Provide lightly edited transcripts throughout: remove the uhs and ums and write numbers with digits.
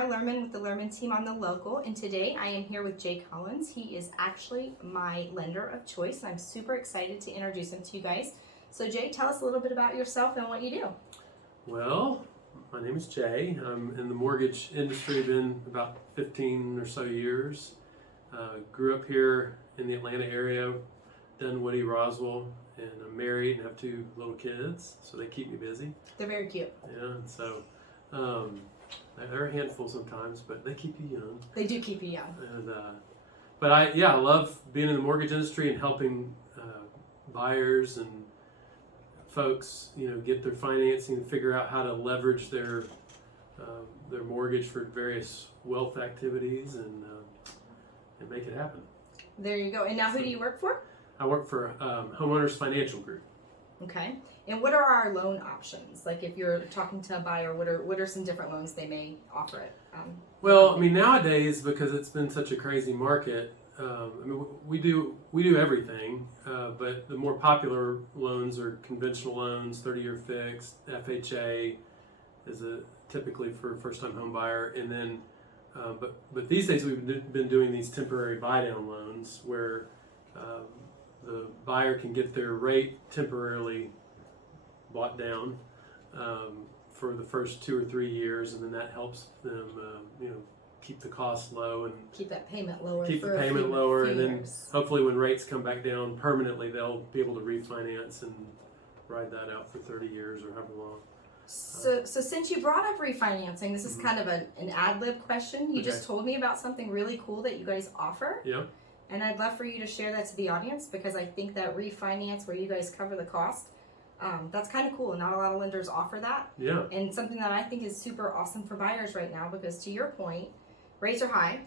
Tara Lerman with the Lerman team on the local, and today I am here with Jay Collins. He is actually my lender of choice, and I'm super excited to introduce him to you guys. So Jay, tell us a little bit about yourself and what you do. Well, my name is Jay. I'm in the mortgage industry, been about 15 or so years. Grew up here in the Atlanta area, Dunwoody, Roswell, and I'm married and have 2 little kids, so they keep me busy. They're very cute. Yeah, and so they're a handful sometimes, but they keep you young. They do keep you young. And but I love being in the mortgage industry and helping buyers and folks, get their financing and figure out how to leverage their mortgage for various wealth activities and make it happen. There you go. And now, who do you work for? I work for Homeowners Financial Group. Okay. And what are our loan options? Like, if you're talking to a buyer, what are some different loans they may offer it? Well, nowadays, because it's been such a crazy market, we do everything, but the more popular loans are conventional loans, 30-year fixed. FHA is typically for a first-time home buyer, and then but these days we've been doing these temporary buy-down loans where the buyer can get their rate temporarily bought down for the first 2 or 3 years, and then that helps them, keep the costs low and keep that payment lower. Keep the payment lower, and then hopefully when rates come back down permanently, they'll be able to refinance and ride that out for 30 years or however long. So since you brought up refinancing, this is kind of an ad lib question. You just told me about something really cool that you guys offer. Yeah. And I'd love for you to share that to the audience, because I think that refinance where you guys cover the cost, that's kind of cool. Not a lot of lenders offer that. Yeah. And something that I think is super awesome for buyers right now, because to your point, rates are high,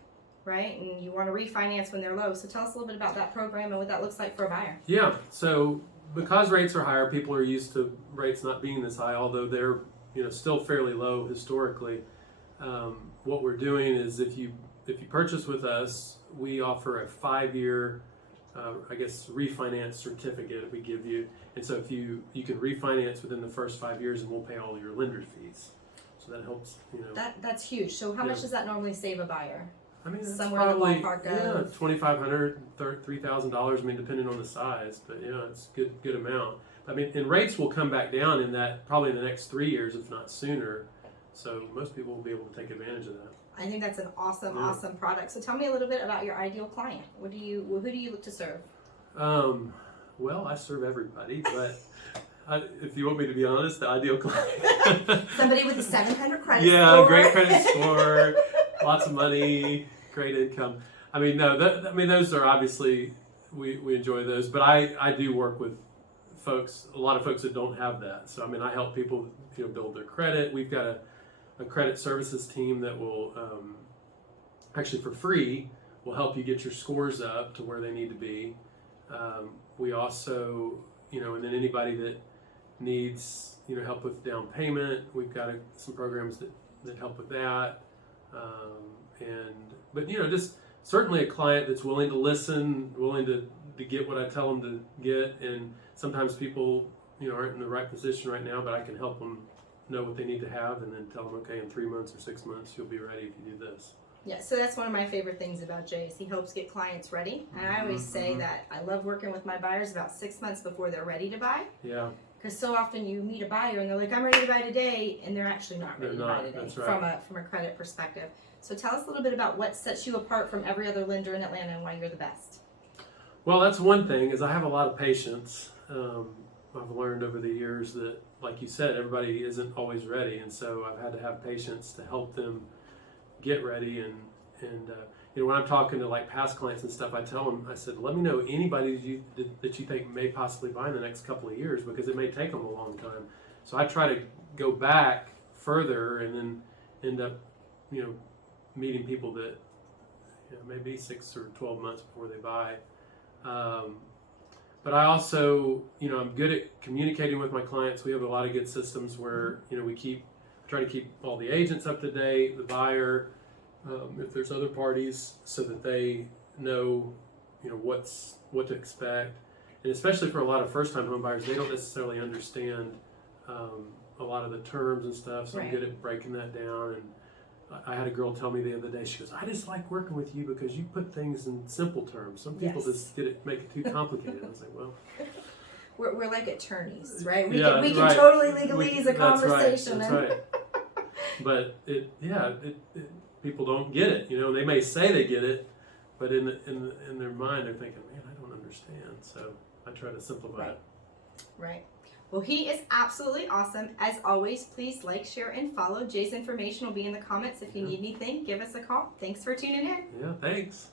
right? And you want to refinance when they're low. So tell us a little bit about that program and what that looks like for a buyer. Yeah. So because rates are higher, people are used to rates not being this high, although they're still fairly low historically. What we're doing is if you purchase with us, we offer a 5-year refinance certificate we give you, and so if you can refinance within the first 5 years, and we'll pay all your lender fees. So that helps. That's huge. So how much does that normally save a buyer? It's somewhere probably in the ballpark of $2,500, $3,000. Depending on the size, but it's good amount. And rates will come back down in that probably in the next 3 years, if not sooner. So most people will be able to take advantage of that. I think that's an awesome product. So tell me a little bit about your ideal client. Who do you look to serve? Well, I serve everybody, but if you want me to be honest, the ideal client. Somebody with a 700 credit score. Yeah, great credit score, lots of money, great income. Those are obviously, we enjoy those, but I do work with a lot of folks that don't have that. So I help people build their credit. We've got a credit services team that will actually for free will help you get your scores up to where they need to be. We also, and then anybody that needs help with down payment, we've got some programs that help with that. But just certainly a client that's willing to listen, willing to get what I tell them to get. And sometimes people aren't in the right position right now, but I can help them know what they need to have, and then tell them, okay, in 3 months or 6 months you'll be ready if you do this. Yeah, so that's one of my favorite things about Jay is he helps get clients ready. And I always say that I love working with my buyers about 6 months before they're ready to buy. Yeah. Because so often you meet a buyer and they're like, I'm ready to buy today, and they're actually not ready to buy today. That's right. From a credit perspective. So tell us a little bit about what sets you apart from every other lender in Atlanta and why you're the best. Well, that's one thing, is I have a lot of patience. I've learned over the years that, like you said, everybody isn't always ready, and so I've had to have patience to help them get ready. And when I'm talking to past clients and stuff, I tell them, I said, let me know anybody that you think may possibly buy in the next couple of years, because it may take them a long time. So I try to go back further and then end up, meeting people that maybe 6 or 12 months before they buy. But I also, I'm good at communicating with my clients. We have a lot of good systems where, try to keep all the agents up to date, the buyer, if there's other parties, so that they know, what to expect. And especially for a lot of first-time home buyers, they don't necessarily understand a lot of the terms and stuff. So I'm good at breaking that down. And I had a girl tell me the other day, she goes, I just like working with you because you put things in simple terms. Some people Yes. just make it too complicated. I was like, well. We're like attorneys, right? We Yeah, can right. totally legalese a conversation. That's right. But people don't get it. You know, they may say they get it, but in their mind they're thinking, man, I don't understand. So I try to simplify it. Right. Well, he is absolutely awesome. As always, please like, share, and follow. Jay's information will be in the comments. If you need anything, give us a call. Thanks for tuning in. Yeah, thanks.